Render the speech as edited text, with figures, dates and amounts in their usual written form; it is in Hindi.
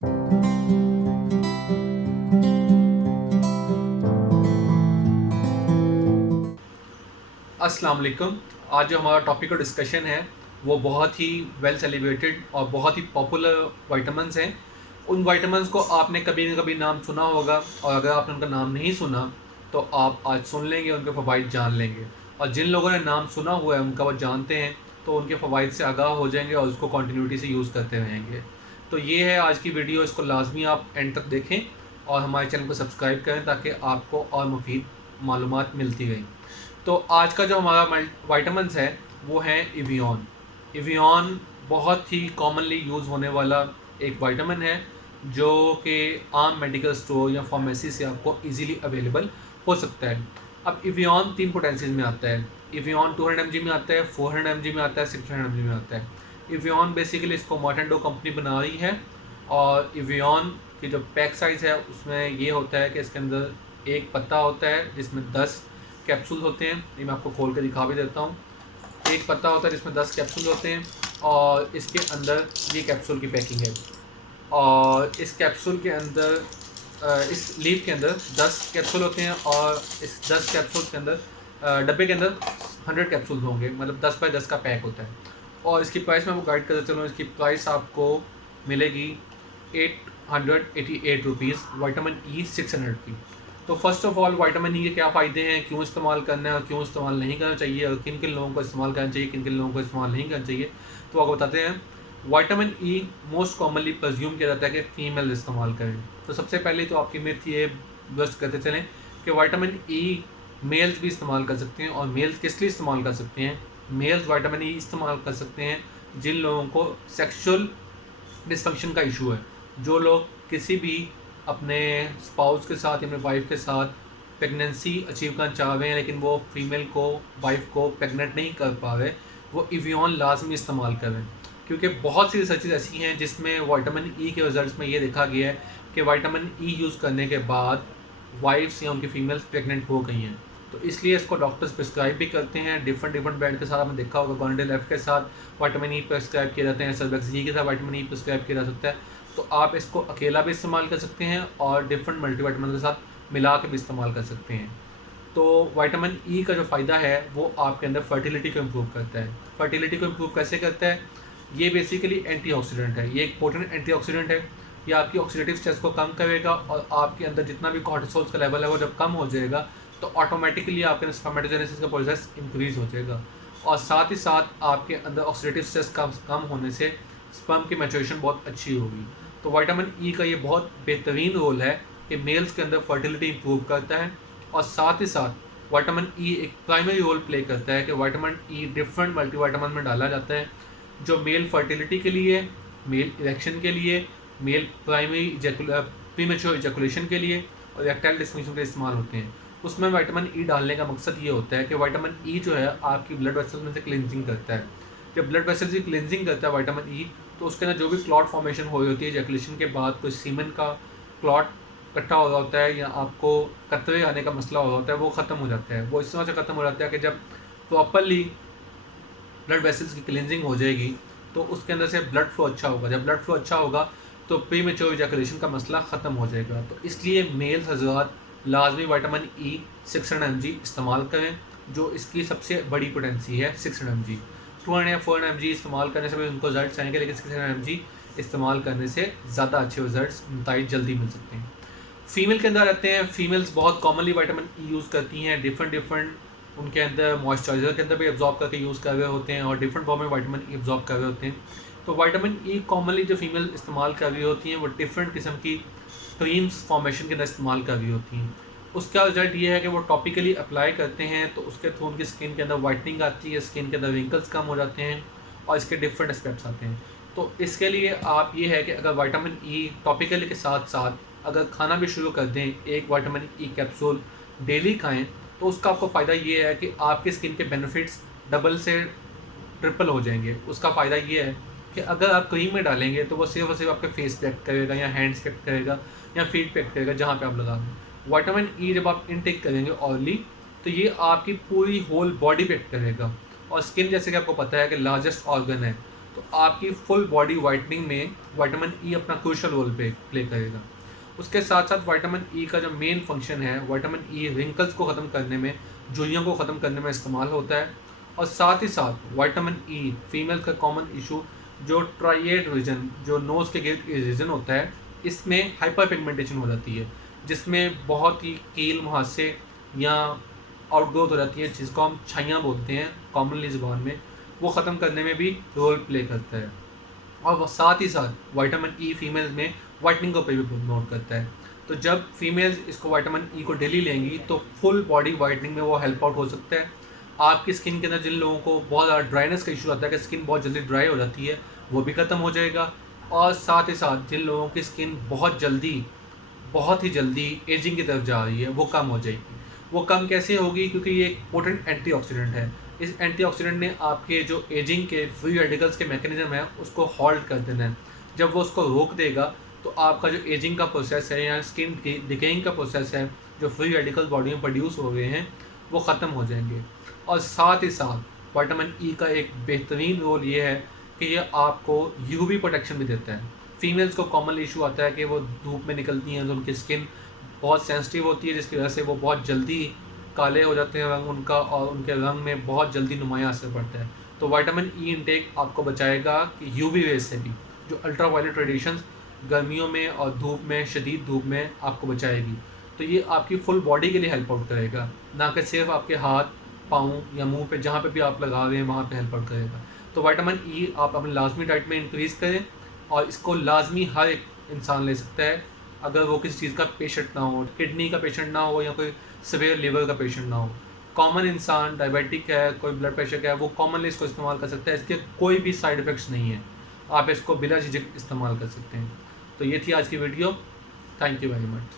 अस्सलाम वालेकुम। आज जो हमारा टॉपिक और डिस्कशन है वो बहुत ही वेल सेलिब्रेटेड और बहुत ही पॉपुलर वाइटामस हैं। उन वाइटामस को आपने कभी न कभी नाम सुना होगा, और अगर आपने उनका नाम नहीं सुना तो आप आज सुन लेंगे, उनके फ़वाइद जान लेंगे। और जिन लोगों ने नाम सुना हुआ है, उनका वो जानते हैं, तो उनके फ़वाइद से आगाह हो जाएंगे और उसको कंटिन्यूटी से यूज़ करते रहेंगे। तो ये है आज की वीडियो, इसको लाजमी आप एंड तक देखें और हमारे चैनल को सब्सक्राइब करें ताकि आपको और मुफीद मालूमात मिलती रहें। तो आज का जो हमारा वाइटामस है वो है एवियन। एवियन बहुत ही कॉमनली यूज़ होने वाला एक वाइटामिन है जो कि आम मेडिकल स्टोर या फार्मेसी से आपको इजीली अवेलेबल हो सकता है। अब एवियन 3 पोटेंसीज में आता है। एवियन 200 mg में आता है, 400 mg में आता है, 600 mg में आता है। एवियन बेसिकली इसको मार्टेंडो कंपनी बना रही है, और एवियन की जो पैक साइज़ है उसमें ये होता है कि इसके अंदर एक पत्ता होता है जिसमें 10 कैप्सूल होते हैं। ये मैं आपको खोल के दिखा भी देता हूँ। एक पत्ता होता है जिसमें 10 कैप्सूल होते हैं, और इसके अंदर ये कैप्सूल की पैकिंग है। और इस कैप्सूल के अंदर इस लीफ के अंदर 10 कैप्सूल होते हैं, और इस 10 कैप्सूल के अंदर डब्बे के अंदर 100 कैप्सूल होंगे, मतलब 10 बाई 10 का पैक होता है। और इसकी प्राइस मैं आपको गाइड करता चलूँ। इसकी प्राइस आपको मिलेगी 888 रुपीज़, वाइटामिन ई 600 की। तो first of all vitamin E के क्या फ़ायदे हैं, क्यों इस्तेमाल करना है और क्यों इस्तेमाल नहीं करना चाहिए, और किन किन लोगों को इस्तेमाल करना चाहिए, किन किन लोगों को इस्तेमाल नहीं करना चाहिए, तो आपको बताते हैं। Vitamin E most commonly presume किया जाता है कि फ़ीमेल इस्तेमाल करें। तो सबसे पहले तो आपकी मिथ ये बस्ट करते चलें कि वाइटामिन ई मेल्स भी इस्तेमाल कर सकते हैं। और मेल्स किस लिए इस्तेमाल कर सकते हैं? मेल्स वाइटामिन ई इस्तेमाल कर सकते हैं जिन लोगों को सेक्शुअल डिसफंक्शन का इशू है। जो लोग किसी भी अपने स्पाउस के साथ या अपने वाइफ के साथ प्रेगनेंसी अचीव करना चाह रहे हैं, लेकिन वो फीमेल को, वाइफ को प्रेग्नेंट नहीं कर पा रहे, वो एवियन लाजमी इस्तेमाल करें। क्योंकि बहुत सी रिसर्चेज ऐसी हैं जिसमें वाइटामिन ई के रिजल्ट्स में ये देखा गया है कि वाइटामिन ई यूज़ करने के बाद वाइफ्स या उनकी फीमेल्स प्रेग्नेंट हो गई हैं। तो इसलिए इसको डॉक्टर्स प्रिस्क्राइब भी करते हैं डिफरेंट ब्रांड के साथ। आपने देखा होगा गोनाडल एफ के साथ वाइटामिन ई प्रिस्क्राइब किया जाते हैं, सर्वेक्सी के साथ वाइटामिन ई प्रिस्क्राइब किया जा सकता है। तो आप इसको अकेला भी इस्तेमाल कर सकते हैं और डिफरेंट मल्टीविटामिन के साथ मिला के भी इस्तेमाल कर सकते हैं। तो वाइटामिन ई का जो फ़ायदा है वो आपके अंदर फर्टिलिटी को इम्प्रूव करता है। फर्टिलिटी को इम्प्रूव कैसे करता है? ये बेसिकली एंटीऑक्सीडेंट है। ये एक पोटेंट एंटीऑक्सीडेंट है। ये आपकी ऑक्सीडेटिव स्ट्रेस को कम करेगा, और आपके अंदर जितना भी कॉर्टिसोल का लेवल है वो जब कम हो जाएगा तो ऑटोमेटिकली आपके अंदर स्पर्मेटोजेनेसिस का प्रोसेस इंक्रीज़ हो जाएगा। और साथ ही साथ आपके अंदर ऑक्सीडेटिव स्ट्रेस कम होने से स्पर्म की मैच्योरेशन बहुत अच्छी होगी। तो वाइटामिन ई का ये बहुत बेहतरीन रोल है कि मेल्स के अंदर फर्टिलिटी इंप्रूव करता है। और साथ ही साथ वाइटामिन ई एक प्राइमरी रोल प्ले करता है कि वाइटामिन ई डिफरेंट मल्टीविटामिन में डाला जाता है जो मेल फर्टिलिटी के लिए, मेल इरेक्शन के लिए, मेल प्राइमरी प्रीमेच्योर इजैकुलेशन के लिए और इरेक्टाइल डिस्फंक्शन के इस्तेमाल होते हैं। उसमें वाइटामिन ई डालने का मकसद ये होता है कि वाइटामिन ई जो है आपकी ब्लड वेसल्स में से क्लिनजिंग करता है। जब ब्लड वेसल्स की क्लिनजिंग करता है वाइटामिन ई, तो उसके अंदर जो भी क्लॉट फॉर्मेशन हो रही होती है इजैकुलेशन के बाद, कोई सीमेन का क्लॉट इकट्ठा हो रहा होता है या आपको कतरे आने का मसला हो रहा होता है, वो ख़त्म हो जाता है। वो इस तरह से ख़त्म हो जाता है कि जब प्रॉपरली ब्लड वेसल्स की क्लिनजिंग हो जाएगी तो उसके अंदर से ब्लड फ्लो अच्छा होगा। जब ब्लड फ्लो अच्छा होगा तो प्रीमेच्योर इजैकुलेशन का मसला ख़त्म हो जाएगा। तो इसलिए मेल्स हज़रात लाजमी वाइटामिन ई 600 mg इस्तेमाल करें, जो इसकी सबसे बड़ी पोटेंसी है 600 mg। 200 या 400 mg इस्तेमाल करने से भी उनको रिजल्ट आएंगे, लेकिन 600 mg इस्तेमाल करने से ज़्यादा अच्छे रिजल्ट्स नतीजे जल्दी मिल सकते हैं। फीमेल के अंदर आते हैं। फीमेल्स बहुत कॉमनली वाइटामिन ई यूज़ करती हैं। डिफरेंट उनके अंदर मॉइस्चराइज़र के अंदर भी एब्जॉर्ब करके यूज़ कर रहे होते हैं, और डिफरेंट फॉर्म में वाइटामिन ई एब्जॉर्ब कर रहे होते हैं। तो वाइटामिन ई कॉमनली जो फीमेल इस्तेमाल कर रही होती हैं वो डिफरेंट किस्म की क्रीम्स फॉर्मेशन के अंदर इस्तेमाल कर रही होती हैं। उसका रिजल्ट ये है कि वो टॉपिकली अप्लाई करते हैं तो उसके थ्रू उनकी स्किन के अंदर वाइटनिंग आती है, स्किन के अंदर रिंकल्स कम हो जाते हैं और इसके डिफरेंट एस्पेक्ट्स आते हैं। तो इसके लिए आप ये है कि अगर वाइटामिन ई टॉपिकली के साथ साथ अगर खाना भी शुरू कर दें, एक वाइटामिन ई कैप्सूल डेली खाएं, तो उसका आपको फ़ायदा ये है कि आपकी स्किन के बेनिफिट्स डबल से ट्रिपल हो जाएंगे। उसका फ़ायदा ये है कि अगर आप क्रीम में डालेंगे तो वो सिर्फ और सिर्फ आपके फेस पे एक्ट करेगा या हैंड्स पे एक्ट करेगा या फीट पे एक्ट करेगा, जहाँ पे आप लगा दें। वाइटामिन ई जब आप इनटेक करेंगे ऑयली, तो ये आपकी पूरी होल बॉडी पे एक्ट करेगा। और स्किन जैसे कि आपको पता है कि लार्जेस्ट ऑर्गन है, तो आपकी फुल बॉडी वाइटनिंग में विटामिन ई अपना क्रूशियल रोल प्ले करेगा। उसके साथ साथ विटामिन ई का जो मेन फंक्शन है, विटामिन ई रिंकल्स को ख़त्म करने में, झुर्रियों को ख़त्म करने में इस्तेमाल होता है। और साथ ही साथ विटामिन ई फीमेल का कॉमन इशू जो ट्राइएड रीजन, जो नोज़ के गिर्द रीजन होता है, इसमें हाइपर पिगमेंटेशन हो जाती है, जिसमें बहुत ही कील मुहासे या आउटग्रोथ हो जाती है, जिसको हम छाइयाँ बोलते हैं कॉमनली ज़ुबान में, वो ख़त्म करने में भी रोल प्ले करता है। और साथ ही साथ विटामिन ई फीमेल्स में वाइटनिंग को भी प्रमोट करता है। तो जब फीमेल्स इसको विटामिन ई को डेली लेंगी तो फुल बॉडी वाइटनिंग में वो हेल्प आउट हो सकता है। आपकी स्किन के अंदर जिन लोगों को बहुत ज़्यादा ड्राइनेस का इशू आता है कि स्किन बहुत जल्दी ड्राई हो जाती है, वो भी ख़त्म हो जाएगा। और साथ ही साथ जिन लोगों की स्किन बहुत ही जल्दी एजिंग की तरफ जा रही है, वो कम हो जाएगी। वो कम कैसे होगी? क्योंकि ये एक पोटेंट एंटीऑक्सीडेंट है। इस एंटीऑक्सीडेंट ने आपके जो एजिंग के फ्री रेडिकल्स के मैकेनिज्म है उसको हॉल्ट कर देना है। जब वो उसको रोक देगा तो आपका जो एजिंग का प्रोसेस है या स्किन डिकेइंग का प्रोसेस है, जो फ्री रेडिकल्स बॉडी में प्रोड्यूस हो गए हैं, वो ख़त्म हो जाएंगे। और साथ ही साथ विटामिन ई का एक बेहतरीन रोल ये है कि ये आपको यूवी प्रोटेक्शन भी देता है। फीमेल्स को कॉमन इशू आता है कि वो धूप में निकलती हैं तो उनकी स्किन बहुत सेंसिटिव होती है, जिसकी वजह से वो बहुत जल्दी काले हो जाते हैं रंग उनका, और उनके रंग में बहुत जल्दी नुमायाँ असर पड़ता है। तो विटामिन ई इंटेक आपको बचाएगा कि यूवी रेज से भी, जो अल्ट्रा वायलेट रेडिएशंस गर्मियों में और धूप में, शदीद धूप में आपको बचाएगी। तो ये आपकी फुल बॉडी के लिए हेल्प आउट करेगा, ना कि सिर्फ आपके हाथ, पाँव या मुंह पे, जहाँ पे भी आप लगा रहे हैं वहाँ पे हेल्प आउट करेगा। तो विटामिन ई आप अपनी लाजमी डाइट में इंक्रीज़ करें, और इसको लाजमी हर एक इंसान ले सकता है, अगर वो किसी चीज़ का पेशेंट ना हो, किडनी का पेशेंट ना हो या कोई सीवियर लिवर का पेशेंट ना हो। कॉमन इंसान डायबिटिक है, कोई ब्लड प्रेशर का है, वो कॉमनली इसको इस्तेमाल कर सकता है। इसके कोई भी साइड इफ़ेक्ट्स नहीं है, आप इसको बिला झिझक इस्तेमाल कर सकते हैं। तो ये थी आज की video. Thank you very much.